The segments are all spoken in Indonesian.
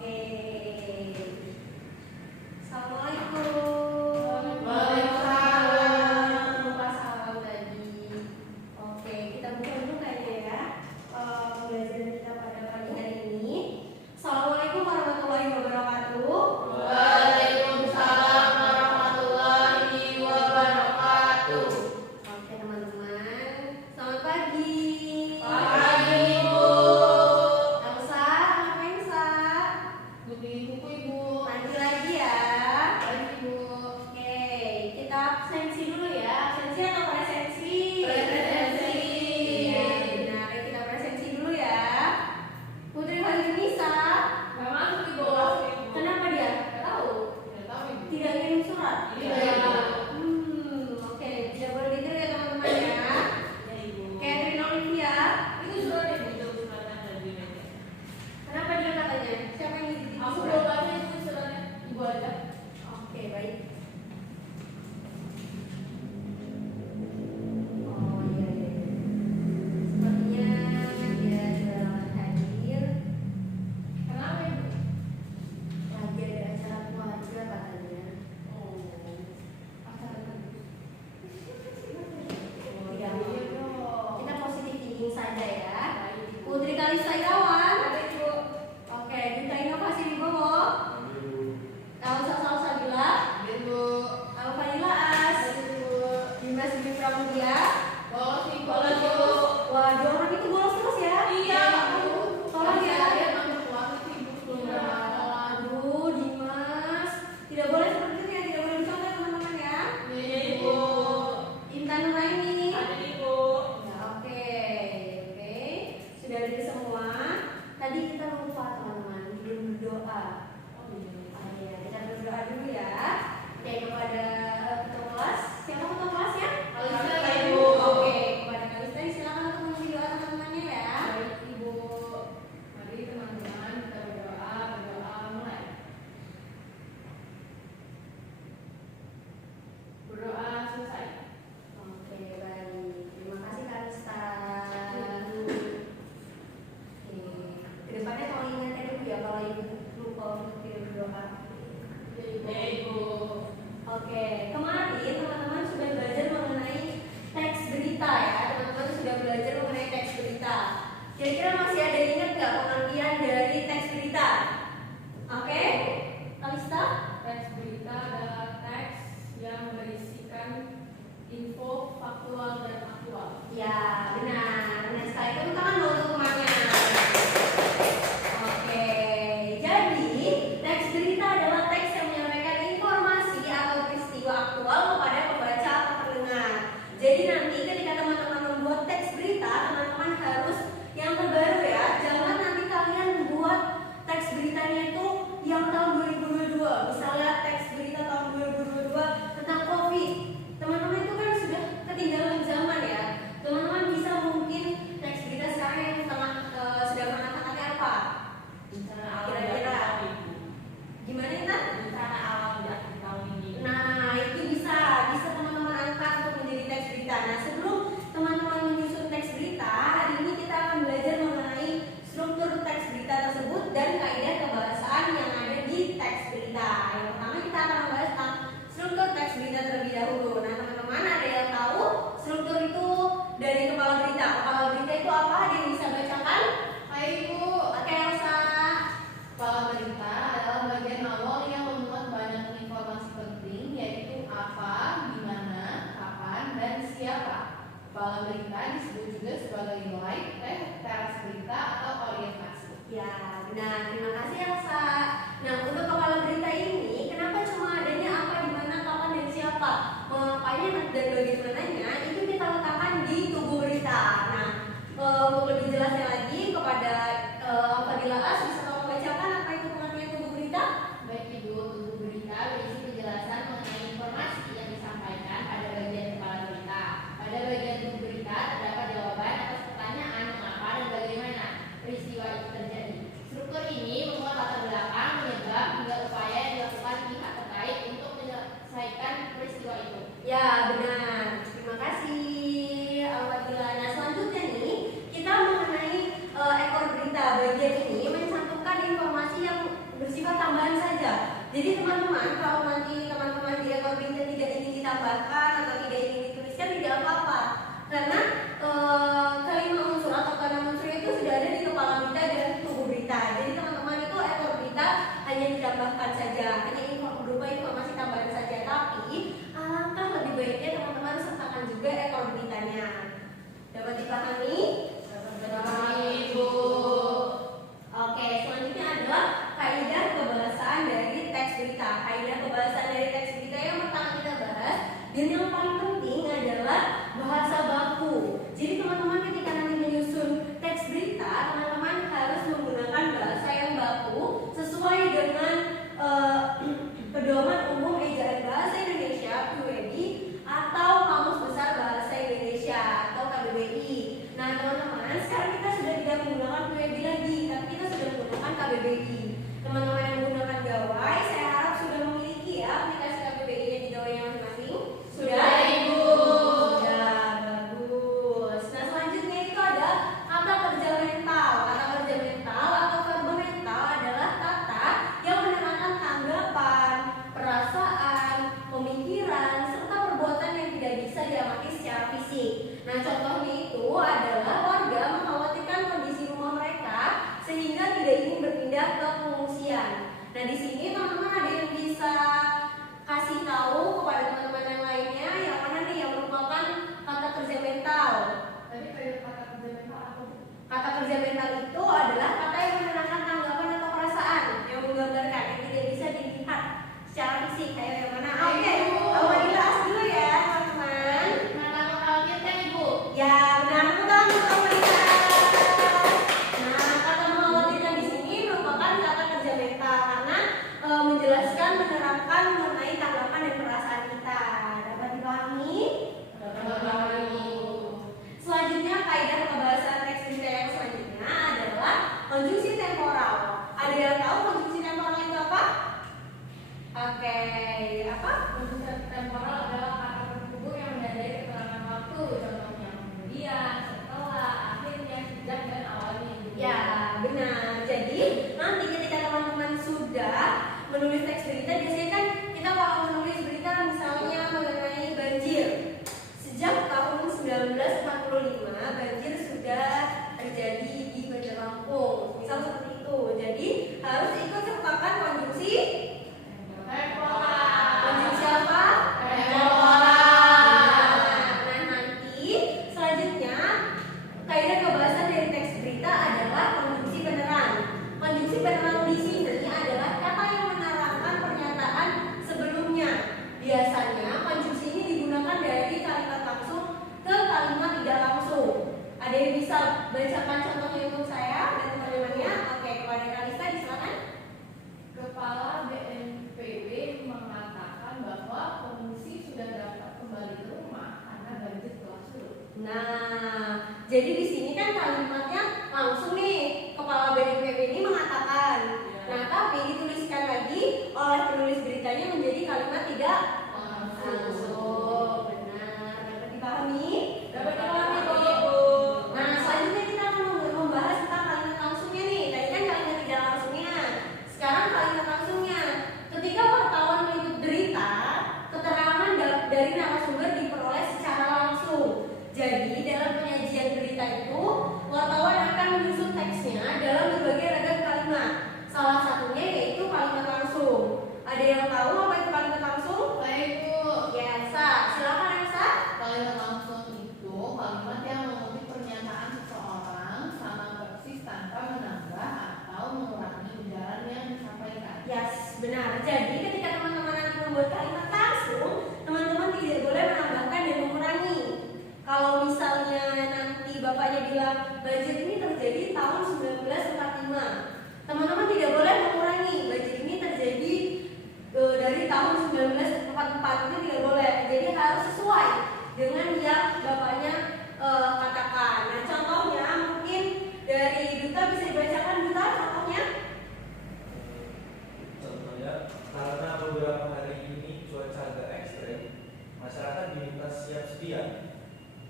Oke. Assalamualaikum. Waalaikumsalam. Lupa salam tadi. Oke, kita buka dulu kayaknya ya. Pembelajaran kita pada pagi hari ini. Assalamualaikum warahmatullahi wabarakatuh. Waalaikumsalam warahmatullahi wabarakatuh. Oke teman-teman, selamat pagi. Pagi, Ibu. Elsa, ngapain Elsa? Beli buku, Ibu. Nanti lagi ya. Pagi, Ibu. Oke, kita absensi dulu ya. Absensi atau presensi? Presensi. Iya, benar. Ayo kita presensi dulu ya. Putri Fahirunisa, Nggak masuk, Ibu. kenapa dia? Nggak tahu. Nggak tahu, Ibu. Tidak ngirim surat? Iya. Oke, tidak boleh gitu ya teman-teman ya. Ya, Ibu. Catherine Olivia, Itu surat, Ibu. Itu suratnya ada di meja. kenapa dia katanya? Siapa yang dititip Aku surat? belum baca itu suratnya. Ibu aja. Oke, baik. Oh iya, iya. Sepertinya dia sudah hadir. Kenapa, Ibu? Lagi ada acara keluarga katanya. Oh. Acara tadi. Tidak mau. Iya, dong. Kita positif thinking saja ya. Baik, Ibu. Putri Kalista Irawan. Ada, Ibu. Oke, Duta Inovasi Wibowo. Elsa Salsabila. Ada, Ibu. Alfadila As. Ada, Ibu. Dimas Dwi Pramudia. Bolos, Ibu. Bolos, Ibu. Waduh, orang itu bolos terus ya. Iya, Ibu. Tolong ya. Saya ngambil uang itu, Ibu, sebelum berangkat sekolah. Aduh, Dimas. Tidak boleh seperti itu ya, tidak boleh dicontoh teman-teman ya. Iya, Ibu. Intan Nuraini. Ada, Ibu. Ya, oke. Oke. Sudah ada semua. Tadi kita lupa teman-teman, belum berdoa. Oh, iya. Iya, kita berdoa dulu ya. Oke, kepada ketua kelas. Siapa ketua kelasnya? Kalista, Ibu. Oke, kepada Kalista silakan untuk mengisi doa teman-temannya ya. Baik, Ibu. Mari teman-teman kita berdoa, mulai. Berdoa selesai. Oke, baik. Terima kasih Kalista. Oke, kedepannya tolong ingatkan ibu ya kalau ibu lupa untuk tidak berdoa. Ya, Ibu. Oke, kemarin teman-teman sudah belajar mengenai teks berita ya. Teman-teman sudah belajar mengenai teks berita. Kira-kira masih ada yang ingat nggak pengertian dari teks berita? Oke, Kalista? Teks berita adalah teks yang berisikan info faktual dan aktual. Ya, benar sekali. Tepuk tangan dulu untuk temannya. Oke, jadi teks berita adalah teks yang menyampaikan informasi atau peristiwa aktual kepada pembaca atau pendengar. Jadi nanti ketika teman-teman membuat teks berita, teman-teman harus yang terbaru ya. Jangan nanti kalian membuat teks beritanya itu yang tahun 2022. Misalnya teks berita tahun 2022 tentang COVID. Teman-teman itu kan sudah ketinggalan zaman ya. Teman-teman bisa mungkin teks berita sekarang yang sedang hangat-hangatnya apa? Bencana alam Kira-kira. di tahun ini. Gimana Intan? Bencana alam di akhir tahun ini. Nah, itu bisa teman-teman angkat untuk menjadi teks berita. Nah, sebelum teman-teman menyusun teks berita, hari ini kita akan belajar mengenai struktur teks berita tersebut dan kaidah kebahasaan yang ada di teks berita. Yang Jadi teman-teman, kalau nanti teman-teman di ekor berita tidak ingin ditambahkan atau tidak ingin dituliskan, tidak apa-apa, karena kelima unsur atau keenam unsur itu sudah ada di kepala berita dan tubuh berita. Jadi teman-teman itu ekor berita hanya ditambahkan saja, hanya berupa informasi tambahan saja. Tapi alangkah lebih baiknya teman-teman sertakan juga ekor beritanya. Dapat dipahami? Ibu. Oke, selanjutnya adalah kaidah kebahasaan dari teks berita. Kaidah kebahasaan dari teks berita yang pertama kita bahas dan yang paling penting adalah bahasa baku. Jadi teman-teman ketika nanti menyusun teks berita, teman-teman harus menggunakan bahasa yang baku sesuai dengan Pedoman Umum Ejaan Bahasa Indonesia (PUED) atau Kamus Besar Bahasa Indonesia atau KBBI. Nah teman-teman, sekarang kita sudah tidak menggunakan PUED lagi, tapi kita sudah menggunakan KBBI. Teman-teman yang menggunakan gawai, saya harap sudah memiliki ya aplikasi KBBI-nya di gawainya masing-masing. Sudah? Ibu. Sudah, bagus. Nah selanjutnya itu ada kata kerja mental. Kata kerja mental atau verba mental adalah kata yang menerangkan tanggapan, perasaan, pemikiran, serta perbuatan yang tidak bisa diamati secara fisik. Nah contohnya itu adalah warga mengkhawatirkan kondisi rumah mereka sehingga tidak ingin berpindah ke pengungsian. Nah di sini teman-teman ada yang bisa kasih tahu kepada teman-teman yang lainnya yang mana nih yang merupakan kata kerja mental. Tadi kayak kata kerja mental apa? Kata kerja mental itu adalah kata yang menerangkan tanggapan atau perasaan yang menggambarkan yang tidak bisa dilihat secara fisik kayak yang mana. Oke, Mama jelas dulu ya teman-teman. Kata mengkhawatirkan Ibu. Ya benar, betul Mama. Nah kata mengkhawatirkan di sini merupakan kata kerja mental karena menjelaskan, menerangkan mengenai tanggapan dan perasaan kita. Dapat dipahami? Selanjutnya kaidah kebahasaan teks berita yang selanjutnya adalah konjungsi temporal. Ada yang tahu konjungsi temporal itu apa? Oke, apa? Konjungsi temporal adalah kata terhubung yang menandai keterangan waktu, contohnya kemudian, setelah, akhirnya, sejak, dan awalnya. Ya, benar. Jadi nanti ketika teman-teman sudah menulis teks berita, biasanya kan kita kalau menulis berita misalnya mengenai banjir. Sejak tahun 1945 banjir sudah terjadi di Bandar Lampung. Misal seperti itu. Jadi harus ikut sertakan konjungsi Temporal. konjungsi apa? Temporal. Nah nanti selanjutnya kaidah kebahasaan dari teks berita adalah konjungsi beneran. Konjungsi beneran di sini adalah kata yang menerangkan pernyataan sebelumnya. Biasanya konjungsi ini digunakan dari kalimat langsung ke kalimat tidak langsung. Ada yang bisa bacakan contohnya untuk saya dan teman-temannya? Oke, kepada Kalista silakan. Kepala BNPB mengatakan bahwa pengungsi sudah dapat kembali ke rumah karena banjir telah surut. Nah, jadi di sini kan kalimatnya langsung nih, kepala BNPB ini mengatakan. Nah, tapi dituliskan lagi oleh penulis beritanya menjadi kalimat tidak langsung. Benar, dapat dipahami? Dapat dipahami, Bu. Nah, selanjutnya kita akan membahas tentang kalimat langsungnya nih. Tadi kan kalimat tidak langsungnya. Sekarang kalimat langsungnya. Ketika wartawan meliput berita, keterangan dari narasumber diperoleh secara langsung. Jadi dalam penyajian berita itu, wartawan akan menyusun teksnya dalam berbagai ragam kalimat. Salah satunya yaitu kalimat langsung. Ada yang tahu apa itu kalimat langsung? Baik, Bu. Ya, Elsa. Silakan Elsa. Kalimat langsung itu kalimat yang mengutip pernyataan seseorang sama persis tanpa menambah atau mengurangi ujaran yang disampaikan. Yes, benar. Jadi ketika teman-teman nanti membuat kalimat langsung, teman-teman tidak boleh menambahkan dan mengurangi. Kalau misalnya nanti bapaknya bilang banjir ini terjadi tahun 1945, teman-teman tidak boleh mengurangi. Banjir ini terjadi dari tahun 1944, itu tidak boleh. Jadi harus sesuai dengan yang bapaknya katakan. Nah contohnya mungkin dari Duta bisa dibacakan Duta contohnya. Contohnya, karena beberapa hari ini cuaca agak ekstrem, masyarakat diminta siap sedia,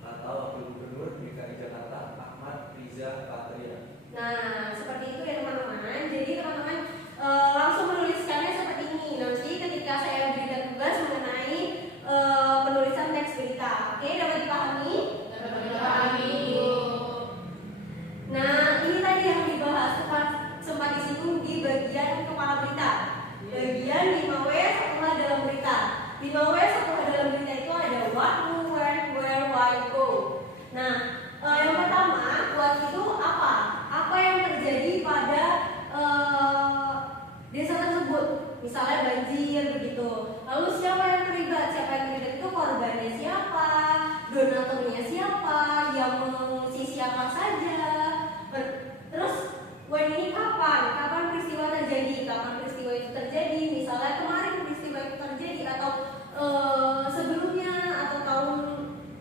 kata Wakil Gubernur DKI Jakarta Ahmad Riza bawah setelah dalam berita itu ada what, who, where, why, go. Nah, yang pertama, what itu apa? Apa yang terjadi pada desa tersebut? Misalnya banjir begitu. Lalu siapa yang terlibat? Siapa yang terlibat itu korbannya siapa? Donaturnya siapa? Yang mengungsi siapa saja? Terus when ini kapan? Kapan peristiwa terjadi? Kapan peristiwa itu terjadi? Misalnya kemarin peristiwa itu terjadi atau sebelumnya atau tahun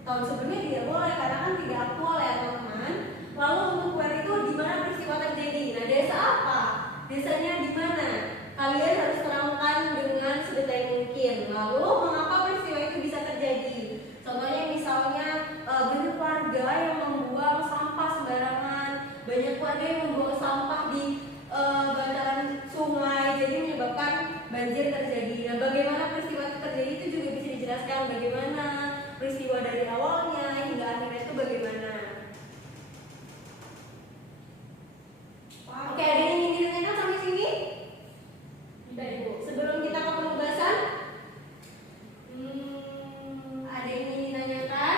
sebelumnya tidak boleh karena kan tidak aktual ya teman-teman. Lalu untuk where itu di mana peristiwa terjadi? Nah, desa apa? Desanya di mana? Kalian harus terangkan dengan sedetail mungkin. Lalu mengapa peristiwa itu bisa terjadi? Contohnya misalnya banyak warga yang membuang sampah sembarangan, banyak warga yang membuang sampah di bantaran sungai, jadi menyebabkan banjir terjadi. Nah, bagaimana peristiwa itu terjadi itu juga bisa dijelaskan bagaimana peristiwa dari awalnya hingga akhirnya itu bagaimana. Oke, ada yang ingin ditanyakan sampai sini? Tidak, Ibu. Sebelum kita ke penugasan, ada yang ingin ditanyakan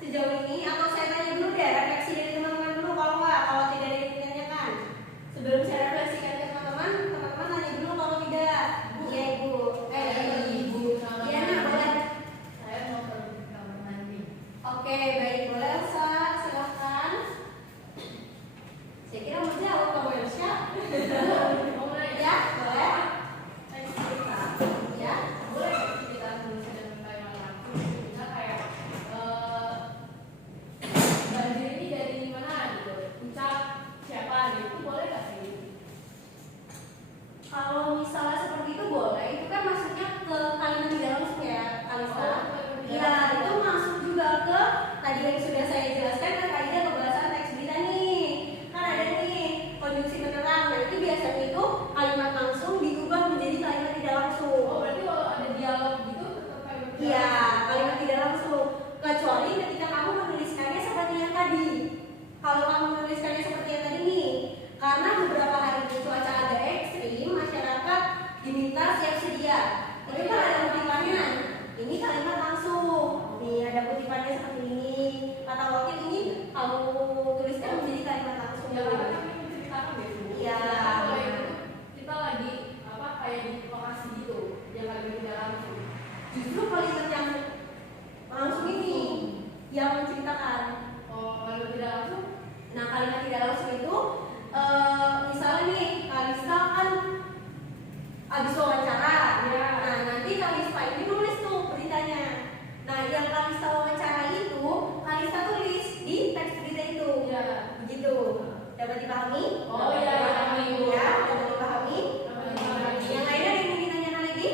sejauh ini atau saya tanya dulu deh, refleksi dari teman-teman dulu kalau nggak, kalau tidak ada yang ditanyakan. Sebelum saya refleksikan ke teman-teman, teman-teman tanya dulu kalau tidak. Iya, Ibu. Ibu. Iya, Nak, boleh. Saya mau pergi ke kamar mandi. Oke, baik, boleh Elsa, silahkan. Saya kira mau jawab kamu Elsa. Boleh Ya, boleh. Teks cerita. Ya. Boleh nggak cerita dulu saya dengan kayak langsung? Misalnya kayak banjir ini dari mana gitu? Ucap siapa gitu? Boleh nggak sih? Kalau misalnya seperti itu boleh, itu kan maksudnya ke kalimat di dalam ya, Kalista. Iya, itu masuk juga ke tadi yang sudah saya jelaskan ke kaidah pembahasan teks berita nih. Kan ada nih konjungsi menerang. Nah, itu biasanya itu kalimat langsung diubah menjadi kalimat tidak langsung. Oh, berarti kalau ada dialog gitu tetap kayak Iya, kalimat tidak langsung. Kecuali ketika kamu menuliskannya seperti yang tadi. Kalau kamu menuliskannya seperti yang tadi nih, karena beberapa hari ini cuaca agak ekstrim, masyarakat diminta siap sedia. Itu kan ada kutipannya. Ini kalimat langsung. Nih ada kutipannya seperti ini. Kata wakil ini kamu tuliskan menjadi kalimat langsung. ya karena kan ini menceritakan gitu. Iya. Kalau itu kita lagi apa kayak di lokasi gitu, yang lagi tidak langsung. Justru kalimat yang langsung ini yang menceritakan. Oh, kalau tidak langsung, Nah, kalimat tidak langsung itu misalnya nih, Kalista kan habis wawancara. Ya. Nah, nanti Kalista ini nulis tuh beritanya. Nah, yang Kalista wawancara itu, Kalista tulis di teks berita itu. ya. Begitu. Dapat dipahami? Oh, iya, dipahami, Ibu. Ya, dapat dipahami. Lagi. Yang lainnya ada yang ingin ditanyakan lagi?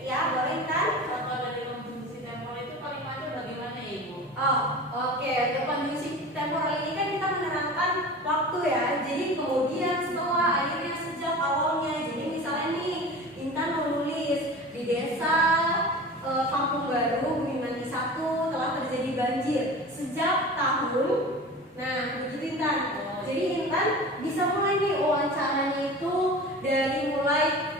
Ya, boleh kan? Kalau dari konjungsi temporal itu kalimatnya bagaimana ya, Ibu? Oh, oke. Untuk konjungsi temporal ini kan kita menerangkan waktu ya. Jadi kemudian setelah akhirnya sejak awalnya. Jadi misalnya nih, Intan menulis di desa Kampung Baru Bumi Mati 1 telah terjadi banjir sejak tahun. Nah, begitu Intan. Jadi Intan bisa mulai nih wawancaranya itu dari mulai